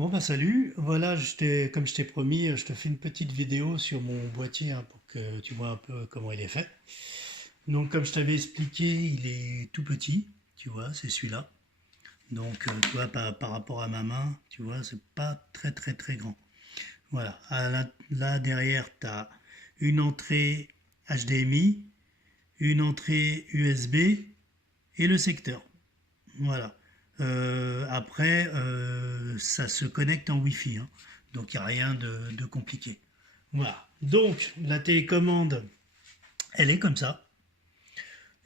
Bon bah salut, voilà, comme je t'ai promis, je te fais une petite vidéo sur mon boîtier hein, pour que tu vois un peu comment il est fait. Donc comme je t'avais expliqué, il est tout petit, tu vois, c'est celui-là. Donc tu vois, par rapport à ma main, tu vois, c'est pas très grand. Voilà, là derrière, tu as une entrée HDMI, une entrée USB et le secteur. Voilà. Après, ça se connecte en Wi-Fi, hein. Donc il n'y a rien de compliqué. Voilà. Donc la télécommande, elle est comme ça.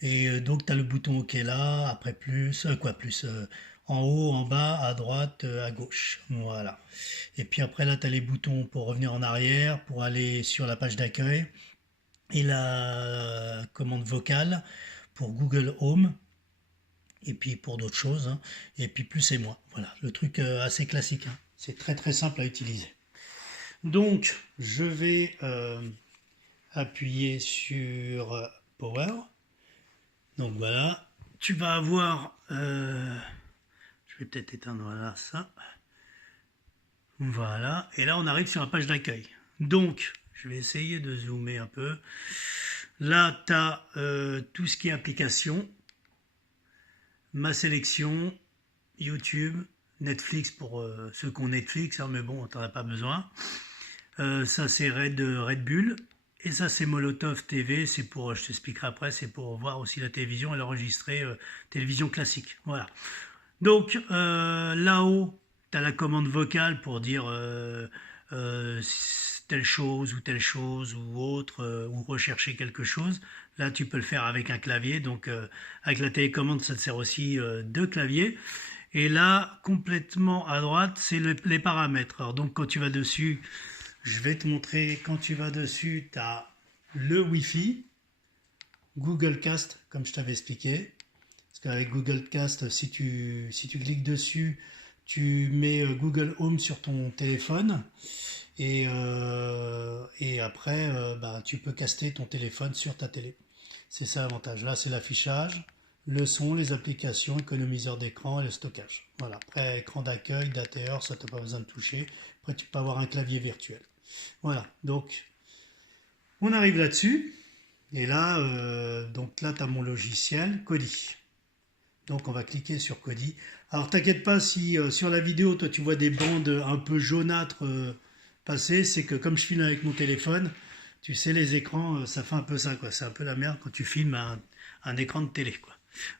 Et donc tu as le bouton OK là, après plus, plus, en haut, en bas, à droite, à gauche. Voilà. Et puis après là, tu as les boutons pour revenir en arrière, pour aller sur la page d'accueil, et la commande vocale pour Google Home, et puis pour d'autres choses, hein. Et puis plus et moins. Voilà, le truc assez classique, hein. C'est très simple à utiliser. Donc, je vais appuyer sur Power. Donc voilà, tu vas avoir... je vais peut-être éteindre voilà, ça. Voilà, et là on arrive sur la page d'accueil. Donc, je vais essayer de zoomer un peu. Là, tu as tout ce qui est application, ma sélection, YouTube, Netflix pour ceux qui ont Netflix, hein, mais bon, t'en as pas besoin. Ça c'est Red Bull. Et ça c'est Molotov TV, c'est pour, je t'expliquerai après, c'est pour voir aussi la télévision et l'enregistrer, télévision classique. Voilà. Donc là-haut, tu as la commande vocale pour dire euh, telle chose ou autre, ou rechercher quelque chose. Là, tu peux le faire avec un clavier. Donc avec la télécommande, ça te sert aussi de clavier. Et là, complètement à droite, c'est les paramètres. Alors donc quand tu vas dessus, je vais te montrer, quand tu vas dessus, tu as le Wi-Fi, Google Cast, comme je t'avais expliqué. Parce qu'avec Google Cast, si tu cliques dessus, tu mets Google Home sur ton téléphone. Et après, bah, tu peux caster ton téléphone sur ta télé. C'est ça l'avantage. Là, c'est l'affichage, le son, les applications, économiseur d'écran et le stockage. Voilà. Après, écran d'accueil, d'ATR, ça, t'as pas besoin de toucher. Après, tu peux avoir un clavier virtuel. Voilà. Donc, on arrive là-dessus. Et là, tu as mon logiciel Kodi. Donc on va cliquer sur Kodi. Alors t'inquiète pas si sur la vidéo, toi tu vois des bandes un peu jaunâtres passer, c'est que comme je filme avec mon téléphone, tu sais les écrans, ça fait un peu ça, quoi. C'est un peu la merde quand tu filmes un écran de télé, quoi.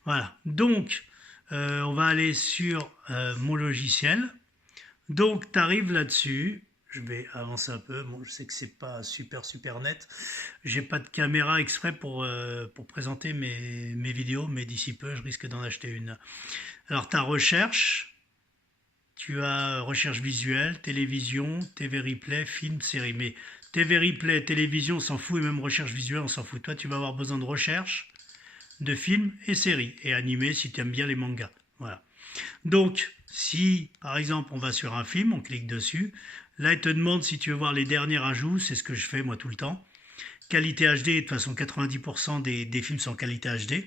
Voilà. Donc on va aller sur mon logiciel. Donc tu arrives là-dessus. Je vais avancer un peu. Bon, je sais que c'est pas super net. J'ai pas de caméra exprès pour présenter mes vidéos, mais d'ici peu, je risque d'en acheter une. Alors, ta recherche, tu as recherche visuelle, télévision, TV replay, film, série. Mais TV replay, télévision, on s'en fout, et même recherche visuelle, on s'en fout. Toi, tu vas avoir besoin de recherche, de films et séries, et animés si tu aimes bien les mangas. Voilà. Donc, si par exemple on va sur un film, on clique dessus, là il te demande si tu veux voir les derniers ajouts, c'est ce que je fais moi tout le temps. Qualité HD, de toute façon 90% des films sont en qualité HD.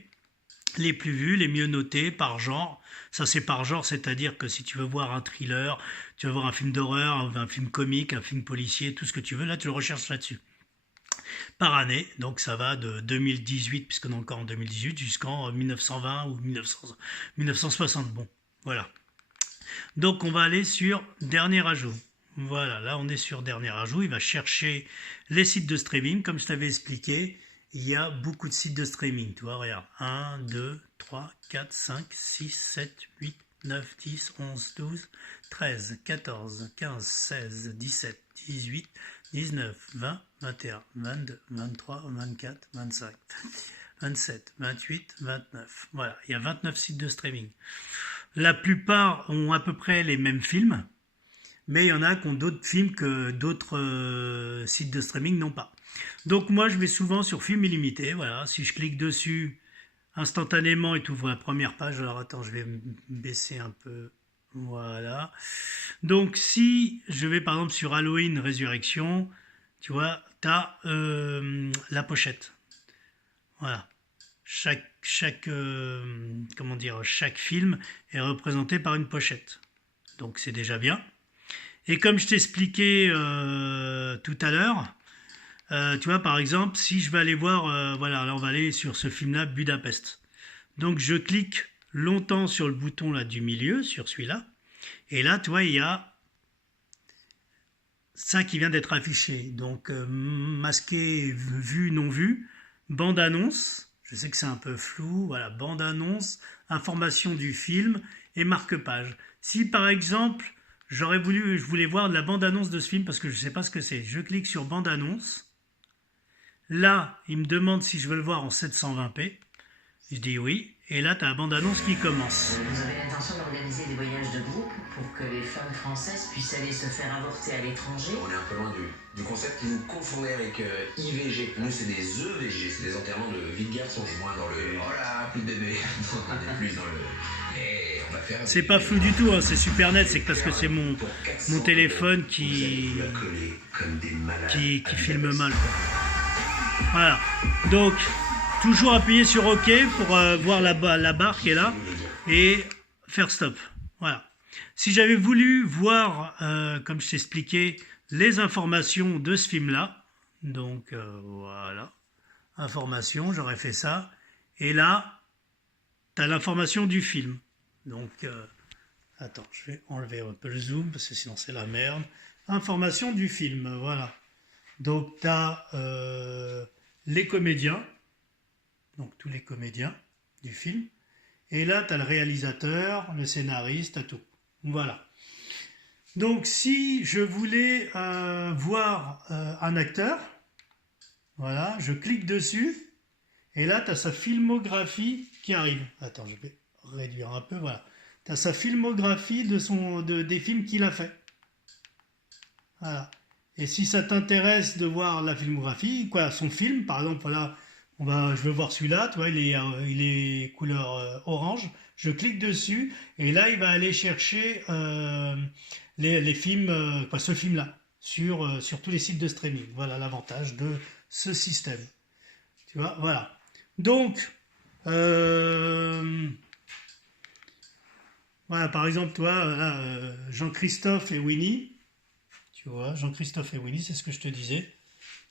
Les plus vus, les mieux notés par genre. Ça c'est par genre, c'est-à-dire que si tu veux voir un thriller, tu veux voir un film d'horreur, un film comique, un film policier, tout ce que tu veux, là tu le recherches là-dessus. Par année, donc ça va de 2018, puisqu'on est encore en 2018, jusqu'en 1920 ou 1960. Bon, voilà. Donc on va aller sur dernier ajout. Voilà, là on est sur dernier ajout. Il va chercher les sites de streaming. Comme je t'avais expliqué, il y a beaucoup de sites de streaming. Tu vois, regarde. 1, 2, 3, 4, 5, 6, 7, 8, 9, 10, 11, 12, 13, 14, 15, 16, 17, 18, 19, 20, 21, 22, 23, 24, 25, 27, 28, 29. Voilà, il y a 29 sites de streaming. La plupart ont à peu près les mêmes films, mais il y en a qui ont d'autres films que d'autres sites de streaming n'ont pas. Donc moi, je vais souvent sur Film Illimité. Voilà, si je clique dessus, instantanément, il t'ouvre la première page. Alors attends, je vais baisser un peu. Voilà. Donc si je vais par exemple sur Halloween Résurrection, tu vois, tu as la pochette. Voilà. Comment dire, chaque film est représenté par une pochette. Donc c'est déjà bien. Et comme je t'expliquais tout à l'heure, tu vois, par exemple, si je vais aller voir, voilà, là on va aller sur ce film-là, Budapest. Donc je clique longtemps sur le bouton là du milieu, sur celui-là, et là, tu vois, il y a ça qui vient d'être affiché. Donc masqué, vu, non vu, bande-annonce, je sais que c'est un peu flou, voilà, bande-annonce, information du film et marque-page. Si par exemple, je voulais voir de la bande-annonce de ce film parce que je ne sais pas ce que c'est, je clique sur bande-annonce. Là, il me demande si je veux le voir en 720p. Je dis oui. Et là, tu as la bande-annonce qui commence. Vous avez l'intention d'organiser des voyages de groupe pour que les femmes françaises puissent aller se faire avorter à l'étranger? On est un peu loin du concept qui nous confondait avec IVG. Nous, c'est des EVG, c'est des enterrements de vie de garçon. Moins dans le... Oh là, plus de bébé. On est plus dans le... Et on va faire... C'est pas flou du tout, hein, c'est super net. C'est parce que c'est mon téléphone qui filme mal, quoi. Voilà, donc toujours appuyer sur OK pour voir la barre qui est là et faire stop. Voilà. Si j'avais voulu voir, comme je t'expliquais, les informations de ce film-là, donc voilà, information, j'aurais fait ça. Et là, tu as l'information du film. Donc, attends, je vais enlever un peu le zoom parce que sinon c'est la merde. Information du film, voilà. Donc, tu as les comédiens, donc tous les comédiens du film. Et là, tu as le réalisateur, le scénariste, tu as tout. Voilà. Donc, si je voulais voir un acteur, voilà, je clique dessus. Et là, tu as sa filmographie qui arrive. Attends, je vais réduire un peu, voilà. Tu as sa filmographie des films qu'il a fait. Voilà. Et si ça t'intéresse de voir la filmographie, quoi, son film, par exemple, voilà, je veux voir celui-là, tu vois, il est couleur orange. Je clique dessus et là, il va aller chercher les films, ce film-là, sur tous les sites de streaming. Voilà l'avantage de ce système. Tu vois, voilà. Donc, voilà, par exemple, toi, Jean-Christophe et Winnie. Tu vois, Jean-Christophe et Winnie, c'est ce que je te disais.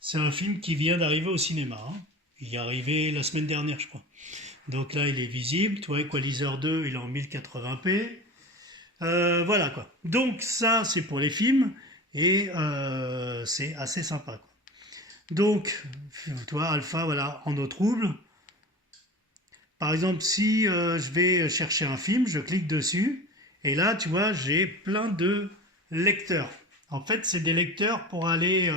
C'est un film qui vient d'arriver au cinéma. Hein. Il est arrivé la semaine dernière, je crois. Donc là, il est visible. Tu vois, Equalizer 2, il est en 1080p. Voilà, quoi. Donc ça, c'est pour les films. Et c'est assez sympa, quoi. Donc, tu vois, Alpha, voilà, en eau trouble. Par exemple, si je vais chercher un film, je clique dessus. Et là, tu vois, j'ai plein de lecteurs. En fait, c'est des lecteurs pour aller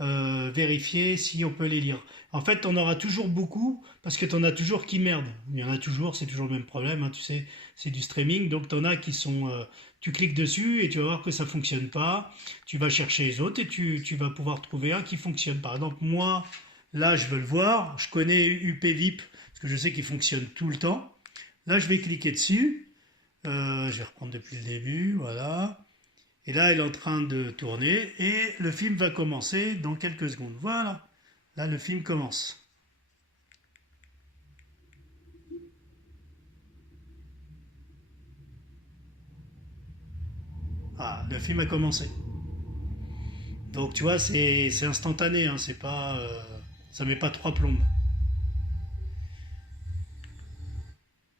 vérifier si on peut les lire. En fait, on aura toujours beaucoup, parce que tu en as toujours qui merdent. Il y en a toujours, c'est toujours le même problème, hein, tu sais, c'est du streaming, donc tu en as qui sont... tu cliques dessus et tu vas voir que ça ne fonctionne pas. Tu vas chercher les autres et tu vas pouvoir trouver un qui fonctionne. Par exemple, moi, là, je veux le voir. Je connais UPVIP, parce que je sais qu'il fonctionne tout le temps. Là, je vais cliquer dessus. Je vais reprendre depuis le début, voilà. Et là, il est en train de tourner et le film va commencer dans quelques secondes. Voilà, là, le film commence. Ah, le film a commencé. Donc, tu vois, c'est instantané, hein, c'est pas, ça met pas trois plombes.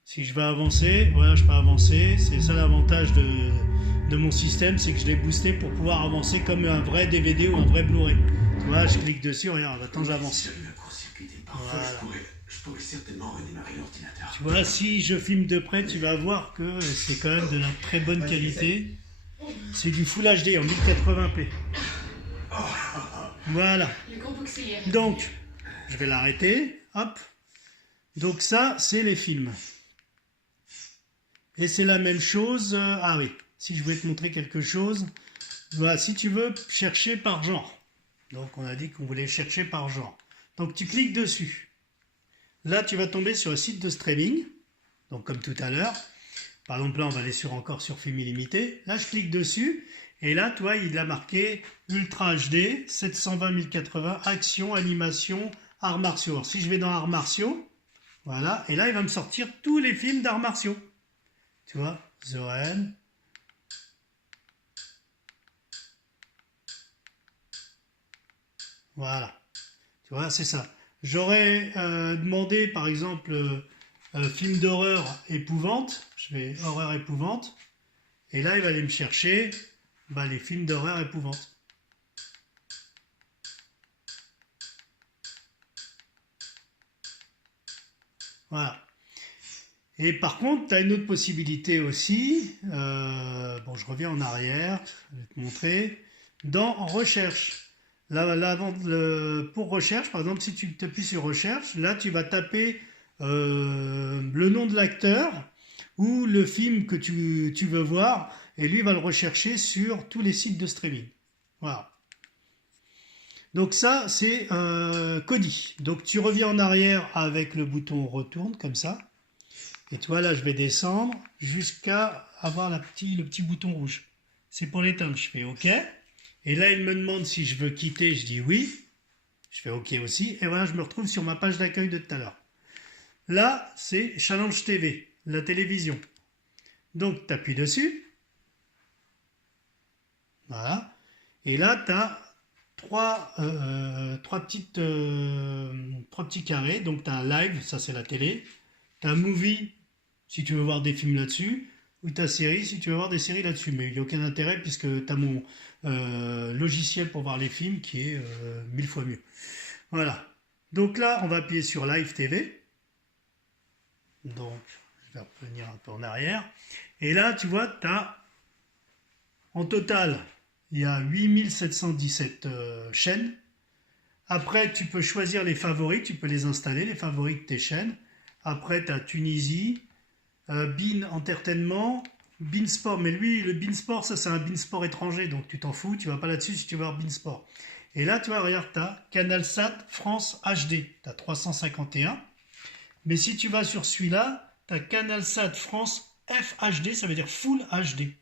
Si je vais avancer, voilà, je peux avancer. C'est ça l'avantage de mon système, c'est que je l'ai boosté pour pouvoir avancer comme un vrai DVD ou un vrai Blu-ray. Tu vois, je clique dessus, regarde, attends, j'avance. Voilà. Je pourrais certainement redémarrer l'ordinateur. Tu vois, si je filme de près, tu vas voir que c'est quand même de la très bonne qualité. C'est du Full HD en 1080p. Voilà. Donc, je vais l'arrêter. Hop. Donc ça, c'est les films. Et c'est la même chose. Ah oui, si je voulais te montrer quelque chose. Voilà, si tu veux chercher par genre. Donc on a dit qu'on voulait chercher par genre. Donc tu cliques dessus. Là, tu vas tomber sur le site de streaming. Donc comme tout à l'heure. Par exemple, là, on va aller encore sur Film Illimité. Là, je clique dessus. Et là, toi, il a marqué Ultra HD, 720 1080, action, animation, arts martiaux. Alors, si je vais dans arts martiaux, voilà. Et là, il va me sortir tous les films d'arts martiaux. Tu vois, The Rain. Voilà. Tu vois, c'est ça. J'aurais demandé, par exemple, film d'horreur épouvante. Je vais horreur épouvante. Et là, il va aller me chercher les films d'horreur épouvante. Voilà. Et par contre, tu as une autre possibilité aussi. Bon, je reviens en arrière. Je vais te montrer. Dans recherche. Là, pour recherche, par exemple, si tu appuies sur recherche, là, tu vas taper le nom de l'acteur ou le film que tu veux voir, et lui va le rechercher sur tous les sites de streaming. Voilà. Donc ça, c'est Kodi. Donc tu reviens en arrière avec le bouton retourne, comme ça. Et tu vois, là, je vais descendre jusqu'à avoir le petit bouton rouge. C'est pour l'éteindre. Je fais OK. Et là, il me demande si je veux quitter. Je dis oui. Je fais OK aussi. Et voilà, je me retrouve sur ma page d'accueil de tout à l'heure. Là, c'est Challenge TV, la télévision. Donc, tu appuies dessus. Voilà. Et là, tu as trois petits carrés. Donc, tu as un live, ça c'est la télé. Tu as un movie, si tu veux voir des films là-dessus. Ou ta série, si tu veux voir des séries là-dessus. Mais il n'y a aucun intérêt puisque tu as mon logiciel pour voir les films qui est 1000 fois mieux. Voilà. Donc là, on va appuyer sur Live TV. Donc, je vais revenir un peu en arrière. Et là, tu vois, tu as en total, il y a 8717 chaînes. Après, tu peux choisir les favoris, tu peux les installer, les favoris de tes chaînes. Après, tu as Tunisie, Bean Entertainment, Bean Sport. Mais lui, le Bean Sport, ça c'est un Bean Sport étranger, donc tu t'en fous, tu vas pas là-dessus si tu veux voir Bean Sport. Et là, tu vois, regarde, tu as CanalSat France HD, tu as 351. Mais si tu vas sur celui-là, tu as CanalSat France FHD, ça veut dire Full HD.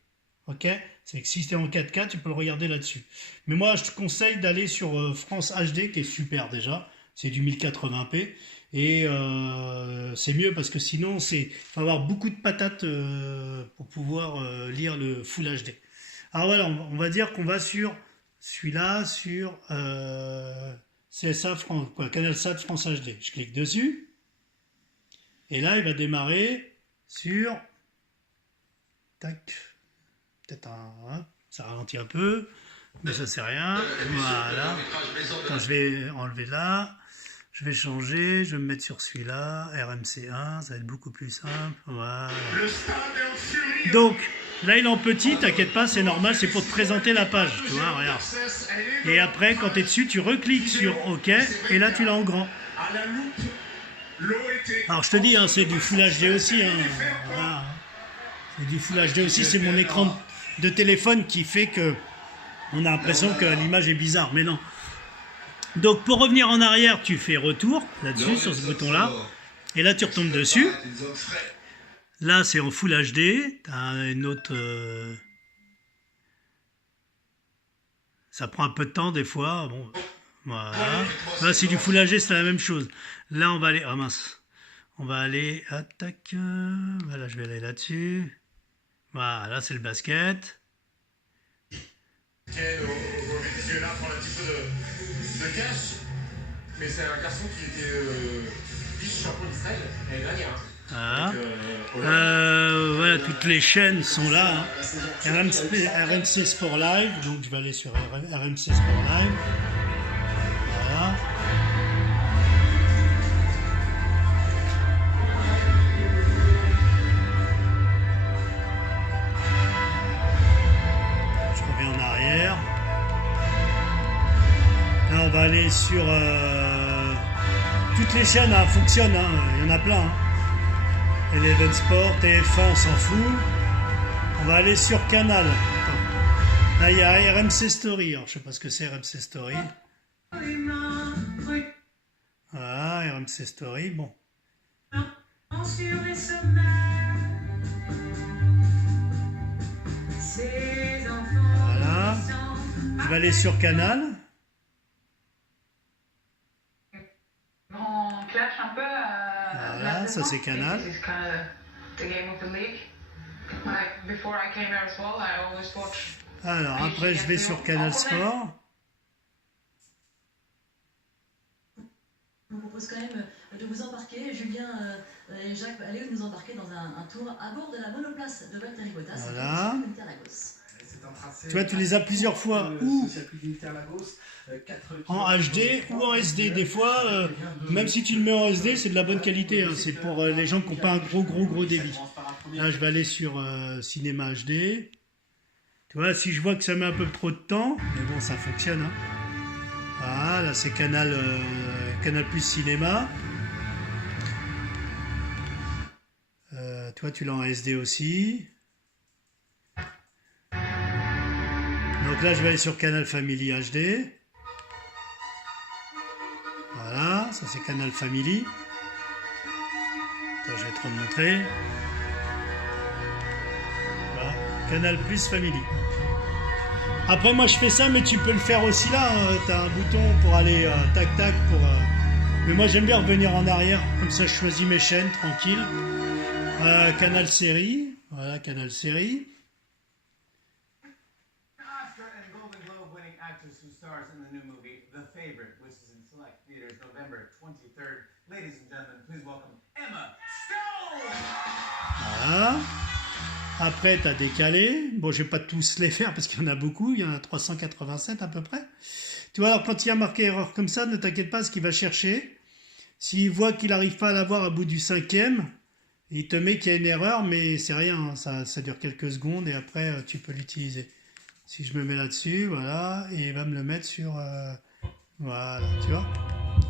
Ok? C'est que si tu es en 4K, tu peux le regarder là-dessus. Mais moi, je te conseille d'aller sur France HD, qui est super déjà. C'est du 1080p. Et c'est mieux parce que sinon, il faut avoir beaucoup de patates pour pouvoir lire le Full HD. Alors voilà, on va dire qu'on va sur celui-là, sur CSA France, CanalSat France HD. Je clique dessus. Et là, il va démarrer sur... Tac. Peut-être ça ralentit un peu, mais ça c'est rien. Voilà. Quand je vais enlever là, je vais changer, je vais me mettre sur celui-là, RMC1, ça va être beaucoup plus simple. Voilà. Donc, là il est en petit, t'inquiète pas, c'est normal, c'est pour te présenter la page, tu vois, regarde. Et après, quand tu es dessus, tu recliques sur OK, et là tu l'as en grand. Alors je te dis, hein, c'est du Full HD aussi. Hein. Voilà. C'est du Full HD aussi, c'est mon écran de téléphone qui fait que on a l'impression que l'image est bizarre, mais non. Donc pour revenir en arrière, tu fais retour là-dessus, sur ce bouton-là, et là tu retombes dessus. Là c'est en Full HD, tu as une autre... Ça prend un peu de temps des fois, bon, voilà. Là c'est du Full HD, c'est la même chose. Là on va aller... Ah mince. On va aller... Attaque... Voilà, je vais aller là-dessus. Voilà, là c'est le basket. Là prend un petit peu de cash, mais c'est un garçon qui était vice-champion d'Israël l'année dernière. Voilà. Voilà, toutes les chaînes sont là. Hein. RMC Sport Live, donc je vais aller sur RMC Sport Live. Voilà. Là, on va aller sur toutes les chaînes, hein, fonctionnent, hein, il y en a plein. Hein. Eleven Sport, TF1, on s'en fout. On va aller sur Canal. Attends. Là, il y a RMC Story. Alors, je ne sais pas ce que c'est RMC Story. Voilà, RMC Story. Bon. Voilà. Je vais aller sur Canal. Voilà, ça c'est Canal. Alors après je vais sur Canal Sport. Je vous propose quand même de vous embarquer, Julien et Jacques, allez nous embarquer dans un tour à bord de la monoplace de Valtteri Bottas. Voilà. Interlagos. Tu vois, tu les as plusieurs fois ou en HD ou en SD. Des fois, même si tu le mets en SD, c'est de la bonne qualité. Hein. C'est pour les gens qui n'ont pas un gros débit. Là, je vais aller sur Cinéma HD. Tu vois, si je vois que ça met un peu trop de temps, mais bon, ça fonctionne. Hein. Ah, là, c'est Canal Plus Cinéma. Toi, tu l'as en SD aussi. Donc là, je vais aller sur Canal Family HD. Voilà, ça c'est Canal Family. Attends, je vais te remontrer. Voilà, Canal Plus Family. Après, moi, je fais ça, mais tu peux le faire aussi là. Tu as un bouton pour aller tac-tac. Mais moi, j'aime bien revenir en arrière. Comme ça, je choisis mes chaînes, tranquille. Canal Série. Voilà, Canal Série. Voilà. Après, tu as décalé. Bon, je vais pas tous les faire parce qu'il y en a beaucoup. Il y en a 387 à peu près. Tu vois, alors quand il y a marqué erreur comme ça, ne t'inquiète pas, ce qu'il va chercher. S'il voit qu'il n'arrive pas à l'avoir à bout du 5e, il te met qu'il y a une erreur, mais c'est rien. Hein. Ça dure quelques secondes et après, tu peux l'utiliser. Si je me mets là-dessus, voilà, et il va me le mettre sur... voilà, tu vois.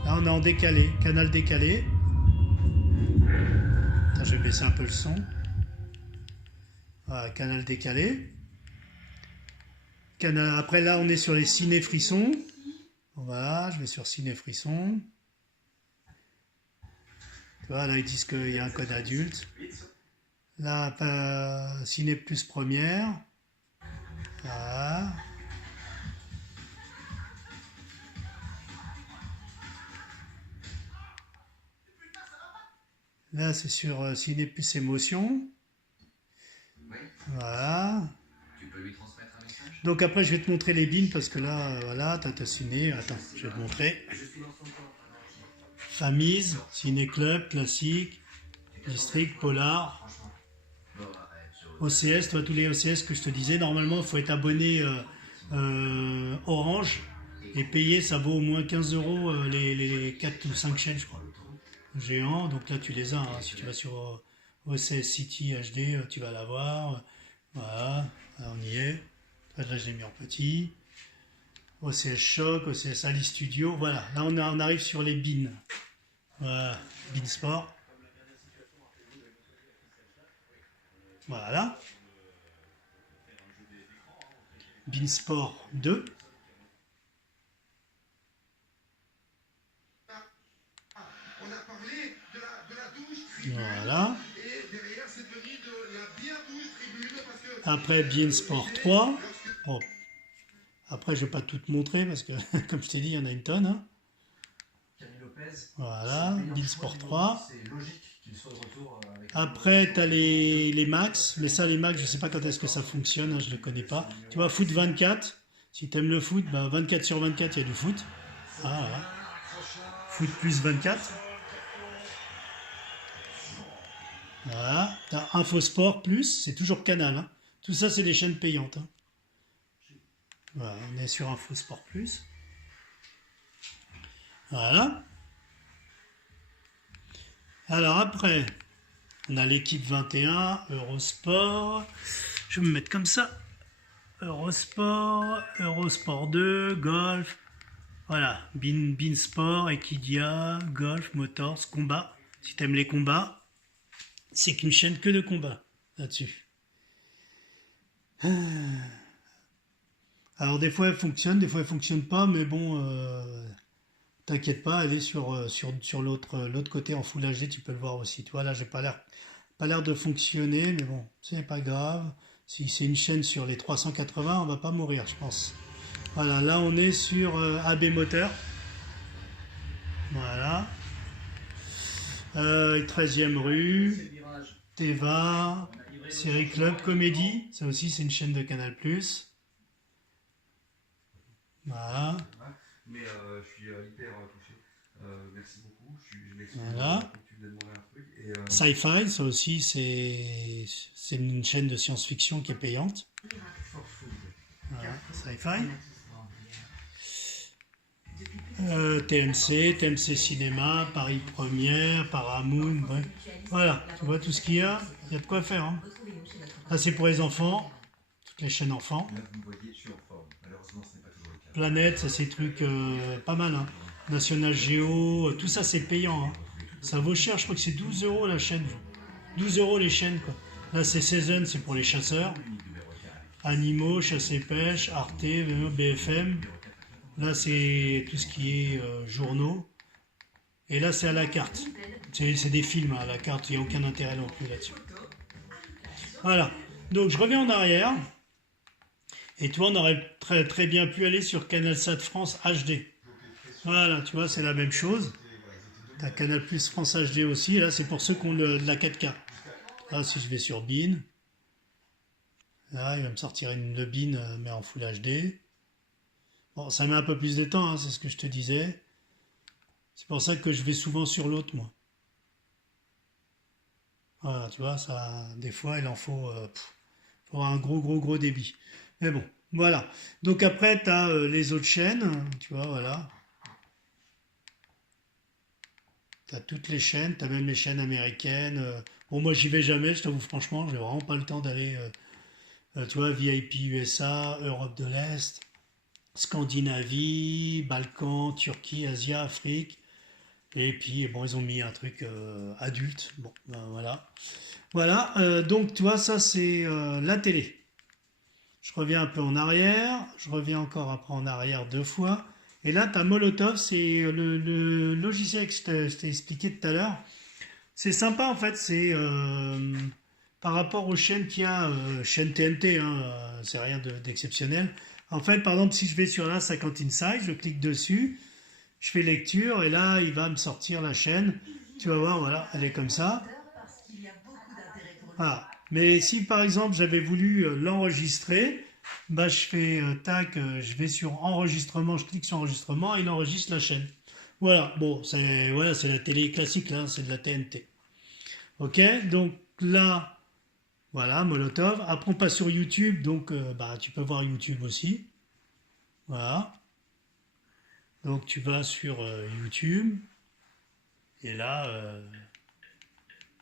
Là, on est en décalé, canal décalé. Attends, je vais baisser un peu le son. Voilà, canal décalé. Après, là, on est sur les ciné frissons. Voilà, je vais sur ciné frissons. Tu vois, là, ils disent qu'il y a un code adulte. Là, ciné plus première. Voilà. Là, c'est sur Ciné Plus Émotion. Voilà. Tu peux lui transmettre un message. Donc après, je vais te montrer les bins parce que là, voilà, t'as ta ciné. Attends, je vais te montrer. Famille, Ciné Club, Classique, District, Polar, OCS. Toi, tous les OCS que je te disais, normalement, il faut être abonné Orange et payer, ça vaut au moins 15 € les 4 ou 5 chaînes, je crois. Géant, donc là tu les as, hein. Si tu vas sur OCS City HD, tu vas l'avoir. Voilà, là, on y est. Là je l'ai mis en petit. OCS Choc, OCS Ali Studio, voilà. Là on arrive sur les bins. Voilà, bin Sport. Voilà. Bin Sport 2. Voilà. Après, Bein Sport 3. Bon. Après, je ne vais pas tout te montrer parce que, comme je t'ai dit, il y en a une tonne. Hein. Voilà, Bein Sport 3. Après, tu as les Max. Mais ça, les Max, je ne sais pas quand est-ce que ça fonctionne. Hein, je ne les connais pas. Tu vois, Foot 24. Si tu aimes le foot, bah 24 sur 24, il y a du foot. Ah, voilà. Foot plus 24. Voilà, t'as Infosport Plus, c'est toujours Canal. Hein. Tout ça, c'est des chaînes payantes. Hein. Voilà, on est sur Infosport Plus. Voilà. Alors après, on a l'équipe 21, Eurosport. Je vais me mettre comme ça. Eurosport, Eurosport 2, Golf. Voilà, Bein Sport, Equidia, Golf, Motors, Combat. Si t'aimes les combats. C'est qu'une chaîne que de combat là-dessus. Alors des fois elle fonctionne, des fois elle fonctionne pas, mais bon, t'inquiète pas, elle est sur l'autre côté en Full HD, tu peux le voir aussi. Tu vois, là j'ai pas l'air de fonctionner, mais bon, c'est pas grave. Si c'est une chaîne sur les 380, on va pas mourir, je pense. Voilà, là on est sur AB Moteur. Voilà. 13e rue. Teva, Série Club, Comédie, ça aussi c'est une chaîne de Canal+. Voilà. Mais je suis hyper touché. Merci beaucoup. Je m'excuse Voilà. quand tu me demandais un truc. Et, Sci-Fi, ça aussi, c'est une chaîne de science-fiction qui est payante. Voilà, Sci-Fi. TMC Cinéma, Paris Première, Paramount, bref. Voilà, tu vois tout ce qu'il y a de quoi faire. Hein. Là, c'est pour les enfants, toutes les chaînes enfants. là, vous me voyez, je suis en forme. Malheureusement, ce n'est pas toujours le cas. Planète, ça c'est des trucs pas mal. Hein. National Geo, tout ça c'est payant. Hein. Ça vaut cher, je crois que c'est 12 € la chaîne. 12 € les chaînes, quoi. Là, c'est Season, c'est pour les chasseurs. Animaux, chasse et pêche, Arte, BFM. Là, c'est tout ce qui est journaux. Et là, c'est à la carte. C'est des films à la carte. Il n'y a aucun intérêt non plus là-dessus. Voilà. Donc, je reviens en arrière. Et toi, on aurait très, très bien pu aller sur CanalSat France HD. Voilà, tu vois, c'est la même chose. Tu as Canal Plus France HD aussi. Et là, c'est pour ceux qui ont de la 4K. Là, si je vais sur Bean, là, il va me sortir une Bean, mais en Full HD. Bon, ça met un peu plus de temps, hein, c'est ce que je te disais. C'est pour ça que je vais souvent sur l'autre, moi. Voilà, tu vois, ça, des fois, il en faut, faut un gros débit. Mais bon, voilà. Donc après, tu as les autres chaînes, tu vois, voilà. Tu as toutes les chaînes, tu as même les chaînes américaines. Bon, moi, j'y vais jamais, je t'avoue franchement, j'ai vraiment pas le temps d'aller, tu vois, VIP USA, Europe de l'Est, Scandinavie, Balkans, Turquie, Asie, Afrique. Et puis, bon, ils ont mis un truc adulte. Bon, ben, voilà. Voilà, donc, tu vois, ça, c'est la télé. Je reviens un peu en arrière. Je reviens encore après en arrière 2 fois. Et là, tu as Molotov, c'est le logiciel que je t'ai expliqué tout à l'heure. C'est sympa, en fait. C'est par rapport aux chaînes qu'il y a, chaîne TNT, hein, c'est rien d'exceptionnel. En fait, par exemple, si je vais sur la 50 Inside, je clique dessus, je fais lecture, et là, il va me sortir la chaîne. Tu vas voir, voilà, elle est comme ça. Voilà. Mais si, par exemple, j'avais voulu l'enregistrer, bah, je fais tac, je vais sur enregistrement, je clique sur enregistrement, et il enregistre la chaîne. Voilà, bon, c'est voilà, c'est la télé classique, là, c'est de la TNT. Ok, donc là, voilà, Molotov. Après, on passe sur YouTube, donc bah, tu peux voir YouTube aussi. Voilà. Donc tu vas sur YouTube, et là,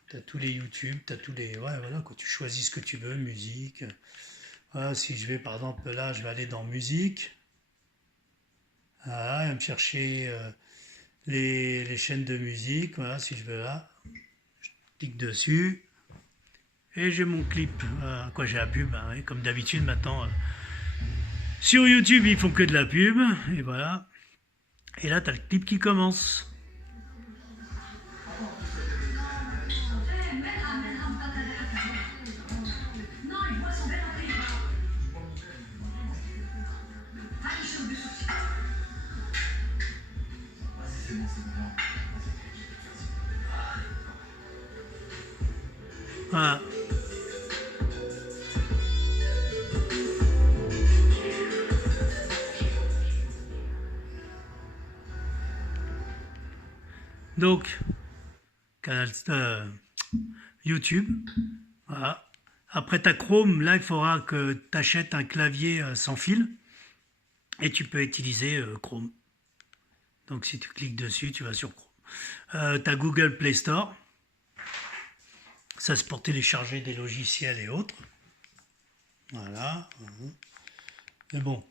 tu as tous les YouTube, tu as tous les... Ouais, voilà, quand tu choisis ce que tu veux, musique. Voilà, si je vais, par exemple, là, je vais aller dans musique. Voilà, il va me chercher les chaînes de musique. Voilà, si je veux là, je clique dessus. Et j'ai mon clip. Voilà, quoi, j'ai la pub, hein, oui, comme d'habitude maintenant. Sur YouTube, ils font que de la pub. Et voilà. Et là, tu as le clip qui commence. Voilà. Donc, canal YouTube. Voilà. Après ta Chrome, là, il faudra que tu achètes un clavier sans fil et tu peux utiliser Chrome. Donc, si tu cliques dessus, tu vas sur Chrome. Tu as Google Play Store. Ça, c'est pour télécharger des logiciels et autres. Voilà. Mais bon.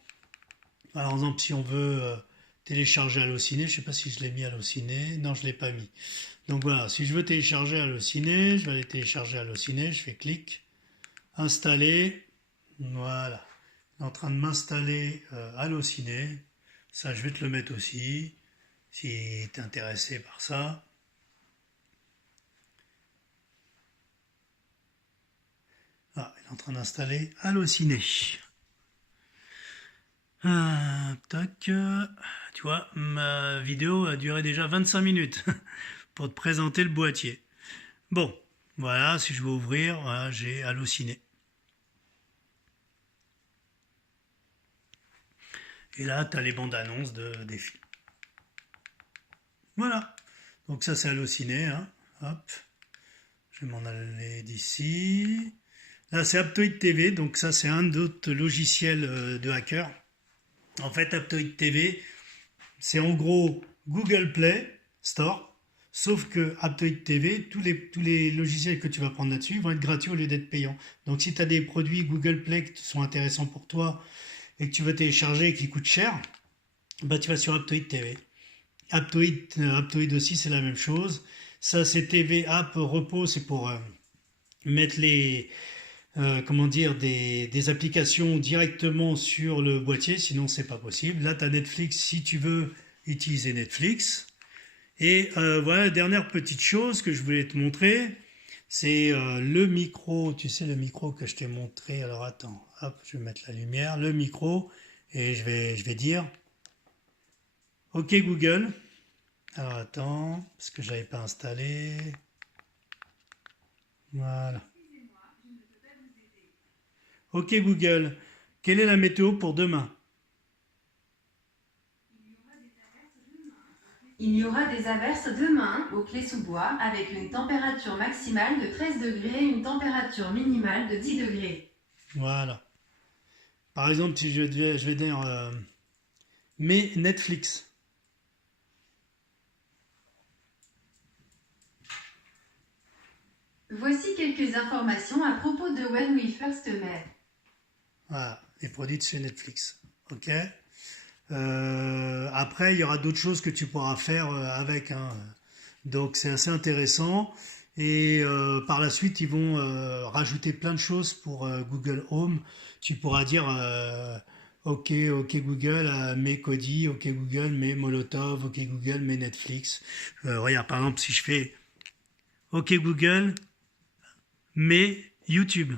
Alors, par exemple, si on veut télécharger Allociné, je ne sais pas si je l'ai mis Allociné. Non, je ne l'ai pas mis. Donc voilà, si je veux télécharger Allociné, je vais aller télécharger Allociné, je fais clic, installer, voilà. Il est en train de m'installer Allociné. Ça, je vais te le mettre aussi, si tu es intéressé par ça. Ah, il est en train d'installer Allociné. Tac, tu vois, ma vidéo a duré déjà 25 minutes pour te présenter le boîtier. Bon, voilà, si je veux ouvrir, voilà, j'ai Allociné. Et là, tu as les bandes annonces des films. Voilà. Donc ça c'est Allociné, hein. Hop. Je vais m'en aller d'ici. Là c'est Aptoide TV, donc ça c'est un d'autres logiciels de hacker. En fait Aptoide TV, c'est en gros Google Play Store. Sauf que Aptoide TV, tous les logiciels que tu vas prendre là-dessus vont être gratuits au lieu d'être payants. Donc si tu as des produits Google Play qui sont intéressants pour toi et que tu veux télécharger et qui coûtent cher, bah tu vas sur Aptoide TV. Aptoide aussi c'est la même chose. Ça c'est TV App Repos, c'est pour mettre des applications directement sur le boîtier, sinon c'est pas possible. Là tu as Netflix si tu veux utiliser Netflix. Et voilà, la dernière petite chose que je voulais te montrer, c'est le micro, tu sais le micro que je t'ai montré, alors attends, hop, je vais mettre la lumière, le micro, et je vais dire, OK Google, alors attends, parce que je l'avais pas installé, voilà. OK Google, quelle est la météo pour demain? Il y aura des averses demain au Clé-sous-Bois avec une température maximale de 13 degrés et une température minimale de 10 degrés. Voilà. Par exemple, si je vais dire mais Netflix. Voici quelques informations à propos de When We First Met. Voilà, les produits de chez Netflix. OK. Après, il y aura d'autres choses que tu pourras faire avec. Hein. Donc, c'est assez intéressant. Et par la suite, ils vont rajouter plein de choses pour Google Home. Tu pourras dire OK Google, mets Kodi, OK Google, mets Molotov, OK Google, mets Netflix. Regarde, par exemple, si je fais OK Google, mets YouTube.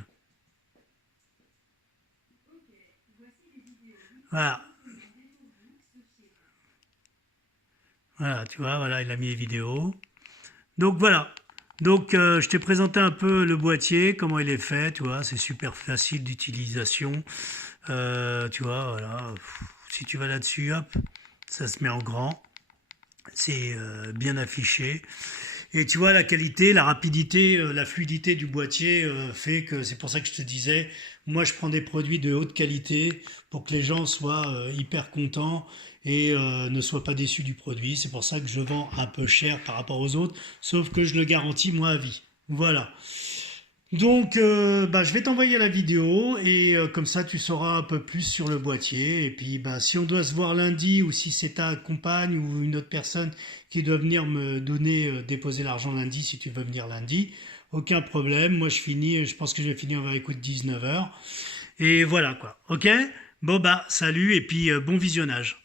Voilà. Voilà, tu vois, voilà, il a mis les vidéos. Donc voilà. Donc je t'ai présenté un peu le boîtier, comment il est fait, tu vois, c'est super facile d'utilisation. Tu vois, voilà. Si tu vas là-dessus, hop, ça se met en grand. C'est bien affiché. Et tu vois, la qualité, la rapidité, la fluidité du boîtier fait que c'est pour ça que je te disais, moi je prends des produits de haute qualité pour que les gens soient hyper contents et ne soient pas déçus du produit. C'est pour ça que je vends un peu cher par rapport aux autres, sauf que je le garantis moi à vie. Voilà. Donc, je vais t'envoyer la vidéo et comme ça, tu sauras un peu plus sur le boîtier. Et puis, si on doit se voir lundi ou si c'est ta compagne ou une autre personne qui doit venir me déposer l'argent lundi, si tu veux venir lundi, aucun problème. Moi, je pense que je vais finir vers les coups de 19h. Et voilà, quoi. OK? Bon, salut et puis bon visionnage.